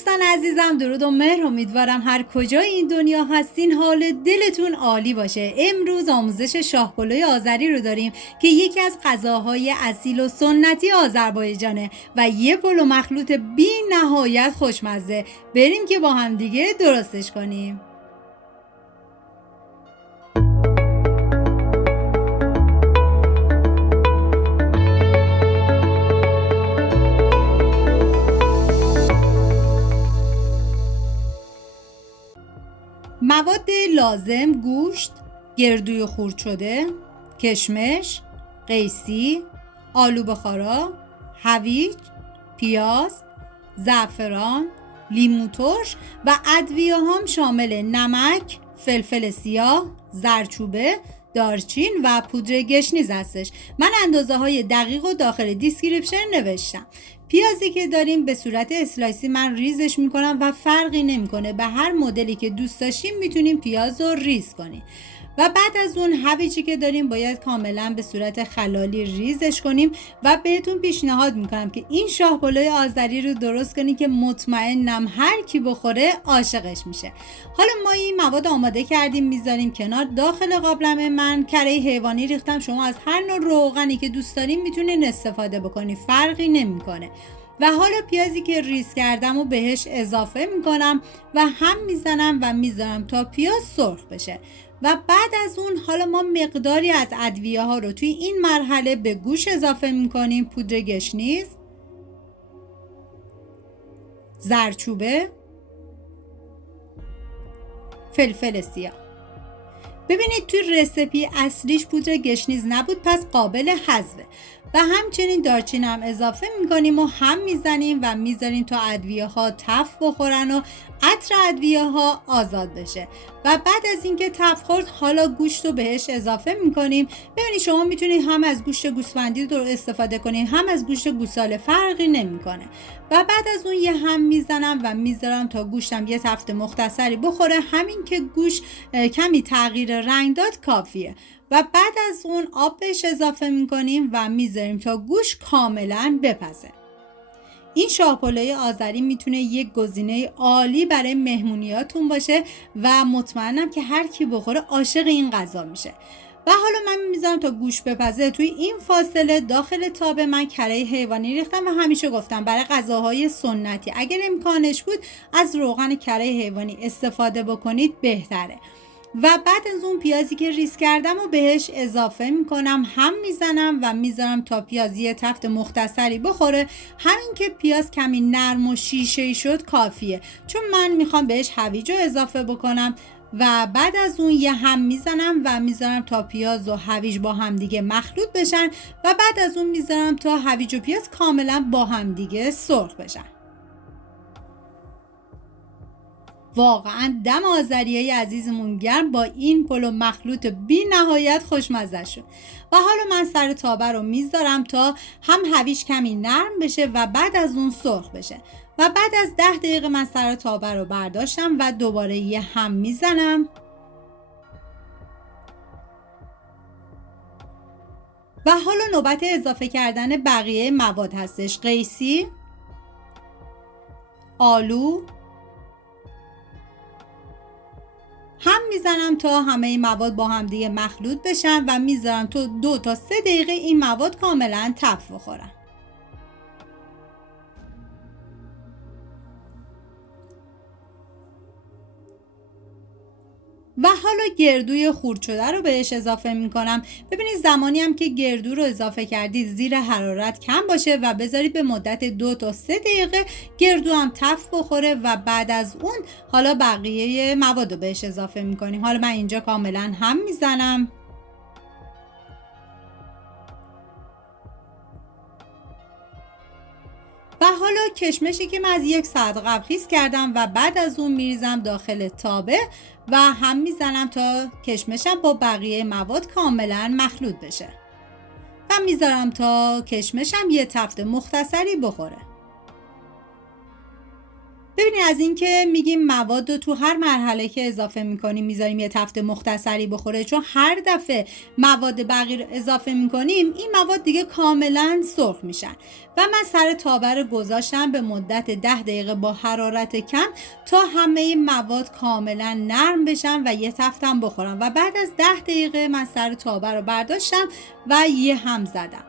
دوستان عزیزم، درود و مهر. امیدوارم هر کجای این دنیا هستین حال دلتون عالی باشه. امروز آموزش شاهپلوی آذری رو داریم که یکی از غذاهای اصیل و سنتی آذربایجانه و یه پلو مخلوط بی نهایت خوشمزه. بریم که با هم دیگه درستش کنیم. مواد لازم: گوشت، گردوی خرد شده، کشمش، قیسی، آلو بخارا، هویج، پیاز، زعفران، لیمو ترش و ادویه هم شامل نمک، فلفل سیاه، زردچوبه، دارچین و پودر گشنیز هستش. من اندازه های دقیق و داخل دیسکریپشن نوشتم. پیازی که داریم به صورت اسلایسی من ریزش میکنم و فرقی نمیکنه، به هر مدلی که دوست داشتیم میتونیم پیاز رو ریز کنیم. و بعد از اون هویجی که داریم باید کاملا به صورت خلالی ریزش کنیم و بهتون پیشنهاد میکنم که این شاهپلوی آذری رو درست کنید که مطمئنم هر کی بخوره عاشقش میشه. حالا ما این مواد آماده کردیم، میذاریم کنار. داخل قابلمه من کره حیوانی ریختم. شما از هر نوع روغنی که دوست دارین میتونین استفاده بکنید، فرقی نمیکنه. و حالا پیازی که ریز کردم و بهش اضافه میکنم و هم میزنم و میذارم تا پیاز سرخ بشه. و بعد از اون حالا ما مقداری از ادویه ها رو توی این مرحله به گوشت اضافه میکنیم: پودر گشنیز، زردچوبه، فلفل سیاه. ببینید توی رسیپی اصلیش پودر گشنیز نبود، پس قابل حذفه. و همچنین دارچین هم اضافه میکنیم و هم میزنیم و میذاریم تا ادویه ها تف بخورن و عطر ادویه ها آزاد بشه. و بعد از اینکه تف خورد حالا گوشت رو بهش اضافه میکنیم. ببینید شما میتونید هم از گوشت گوسفندی رو استفاده کنید هم از گوشت گوساله، فرقی نمیکنه. و بعد از اون یه هم میزنم و میذارم تا گوشتم یه تفت مختصری بخوره. همین که گوشت کمی تغییر رنگ داد کافیه. و بعد از اون آب بهش اضافه میکنیم و میذاریم تا گوشت کاملا بپزه. این شاهپلوی آذری میتونه یک گزینه عالی برای مهمونیاتون باشه و مطمئنم که هر کی بخوره عاشق این غذا میشه. و حالا من میذارم تا گوشت بپزه. توی این فاصله داخل تاب من کره حیوانی ریختم و همیشه گفتم برای غذاهای سنتی اگر امکانش بود از روغن کره حیوانی استفاده بکنید بهتره. و بعد از اون پیازی که ریز کردم و بهش اضافه میکنم، هم میزنم و میذارم تا پیازی تفت مختصری بخوره. همین که پیاز کمی نرم و شیشه‌ای شد کافیه، چون من میخوام بهش هویج رو اضافه بکنم. و بعد از اون یه هم میزنم و میذارم تا پیاز و هویج با هم دیگه مخلوط بشن و بعد از اون میذارم تا هویج و پیاز کاملا با هم دیگه سرخ بشن. واقعا دم آذریای عزیزمون گرم با این پلو مخلوط بی نهایت خوشمزه شد. و حالا من سر تابه رو میذارم تا هم هویج کمی نرم بشه و بعد از اون سرخ بشه. و بعد از 10 دقیقه من سر تابه رو برداشتم و دوباره یه هم میزنم. و حالا نوبت اضافه کردن بقیه مواد هستش: قیسی، آلو. هم میزنم تا همه این مواد با هم دیگه مخلوط بشن و میذارم تا 2 تا 3 دقیقه این مواد کاملا تف بخورن. و حالا گردوی خرد شده رو بهش اضافه میکنم. ببینید زمانی هم که گردو رو اضافه کردید زیر حرارت کم باشه و بذارید به مدت 2 تا 3 دقیقه گردو هم تف بخوره و بعد از اون حالا بقیه مواد رو بهش اضافه میکنیم. حالا من اینجا کاملا هم میزنم. و حالا کشمشی که من از 1 ساعت قبل خیس کردم و بعد از اون میریزم داخل تابه و هم میزنم تا کشمشم با بقیه مواد کاملا مخلوط بشه و میذارم تا کشمشم یه تفت مختصری بخوره. ببینید از این که میگیم مواد رو تو هر مرحله که اضافه میکنیم میذاریم یه تفت مختصری بخوره، چون هر دفعه مواد بقیه رو اضافه میکنیم این مواد دیگه کاملا سرخ میشن و من سر تابه رو گذاشتم به مدت 10 دقیقه با حرارت کم تا همه این مواد کاملا نرم بشن و یه تفتم بخورن و بعد از 10 دقیقه من سر تابه رو برداشتم و یه هم زدم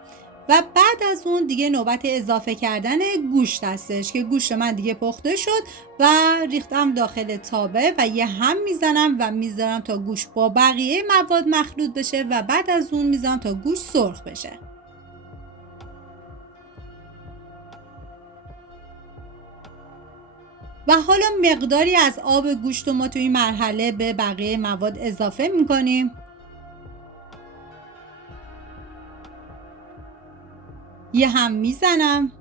و بعد از اون دیگه نوبت اضافه کردن گوشت هستش که گوشت من دیگه پخته شد و ریختم داخل تابه و یه هم میزنم و میذارم تا گوشت با بقیه مواد مخلوط بشه و بعد از اون میذارم تا گوشت سرخ بشه. و حالا مقداری از آب گوشت رو ما توی این مرحله به بقیه مواد اضافه میکنیم. یه هم میزنم.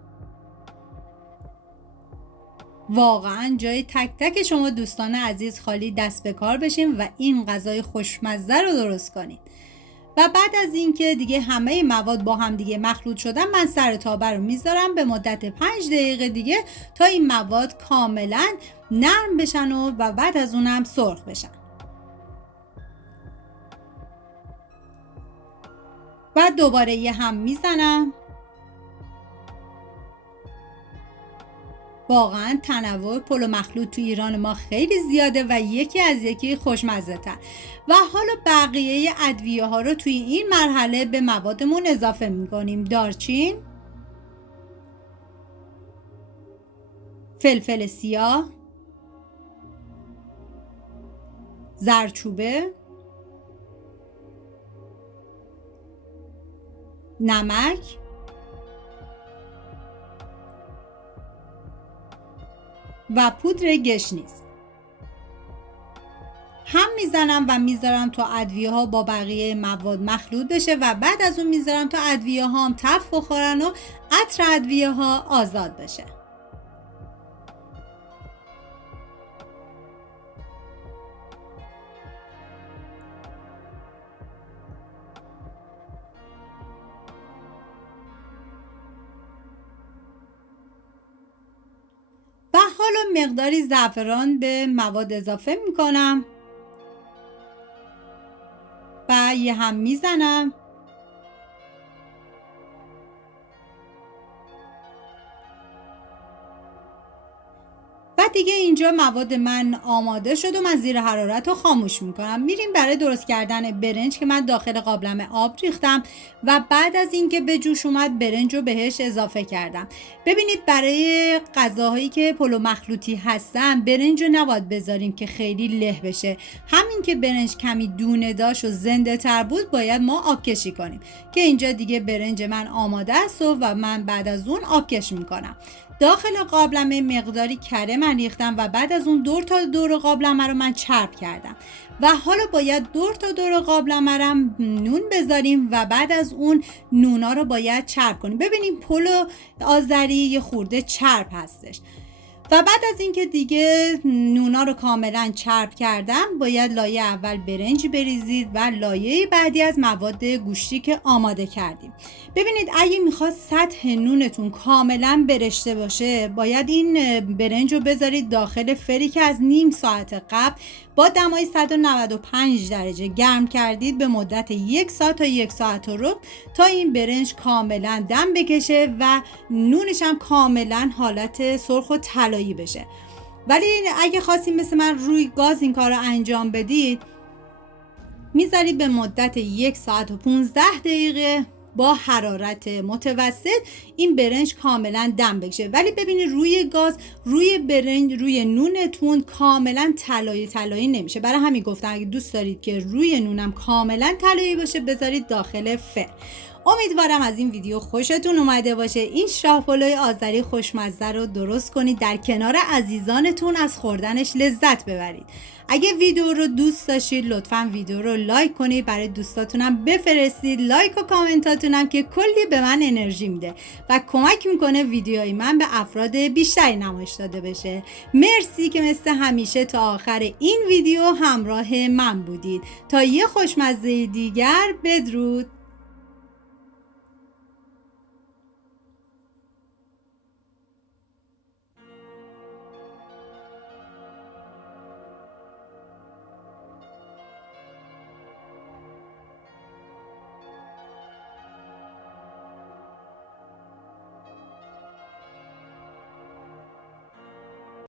واقعا جای تک تک شما دوستان عزیز خالی دست به کار بشین و این غذای خوشمزه رو درست کنید. و بعد از اینکه دیگه همه مواد با هم دیگه مخلوط شدن من سر تابه رو میذارم به مدت 5 دقیقه دیگه تا این مواد کاملا نرم بشن و بعد از اونم سرخ بشن. بعد دوباره یه هم میزنم. واقعا تنوع پلو مخلوط تو ایران ما خیلی زیاده و یکی از یکی خوشمزه تر. و حالا بقیه ادویه ها رو توی این مرحله به موادمون اضافه میکنیم. دارچین، فلفل سیاه، زردچوبه، نمک و پودر گشنیز. هم میزنم و میذارم تا ادویه ها با بقیه مواد مخلوط بشه و بعد از اون میذارم تا ادویه ها هم تف بخورن و عطر ادویه ها آزاد بشه. و حالا مقداری زعفران به مواد اضافه میکنم و یه هم میزنم. و دیگه اینجا مواد من آماده شد و من زیر حرارت رو خاموش میکنم. میریم برای درست کردن برنج که من داخل قابلمه آب ریختم و بعد از اینکه به جوش اومد برنج رو بهش اضافه کردم. ببینید برای غذاهایی که پلو مخلوطی هستن برنج رو نباید بذاریم که خیلی له بشه. همین که برنج کمی دونه داشت و زنده تر بود باید ما آبکشی کنیم که اینجا دیگه برنج من آماده است و من بعد از اون آبکش میکنم. داخل قابلمه مقداری کره من ریختم و بعد از اون دور تا دور قابلمه رو من چرب کردم و حالا باید دور تا دور قابلمه رو نون بذاریم و بعد از اون نونا رو باید چرب کنیم. ببینیم پلو آذری یه خورده چرب هستش. و بعد از اینکه دیگه نونا رو کاملا چرب کردم باید لایه اول برنج بریزید و لایه بعدی از مواد گوشتی که آماده کردیم. ببینید اگه میخواد سطح نونتون کاملا برشته باشه باید این برنج رو بذارید داخل فری که از نیم ساعت قبل با دمای 195 درجه گرم کردید به مدت 1 ساعت تا 1 ساعت و ربع تا این برنج کاملا دم بکشه و نونش هم کاملا حالت سرخ و طلایی بشه. ولی اگه خواستیم مثل من روی گاز این کار رو انجام بدید میذارید به مدت 1 ساعت و 15 دقیقه با حرارت متوسط این برنج کاملا دم بکشه. ولی ببینید روی گاز روی برنج روی نونتون کاملا طلایی نمیشه. برای همین گفتم اگه دوست دارید که روی نونم کاملا طلایی باشه بذارید داخل فر. امیدوارم از این ویدیو خوشتون اومده باشه. این شاه پلوی آذری خوشمزه رو درست کنید در کنار عزیزانتون از خوردنش لذت ببرید. اگه ویدیو رو دوست داشتید لطفاً ویدیو رو لایک کنید، برای دوستاتونم بفرستید. لایک و کامنتاتونم که کلی به من انرژی میده و کمک میکنه ویدیوهای من به افراد بیشتری نمایش داده بشه. مرسی که مثل همیشه تا آخر این ویدیو همراه من بودید. تا یه خوشمزه دیگر بدرود.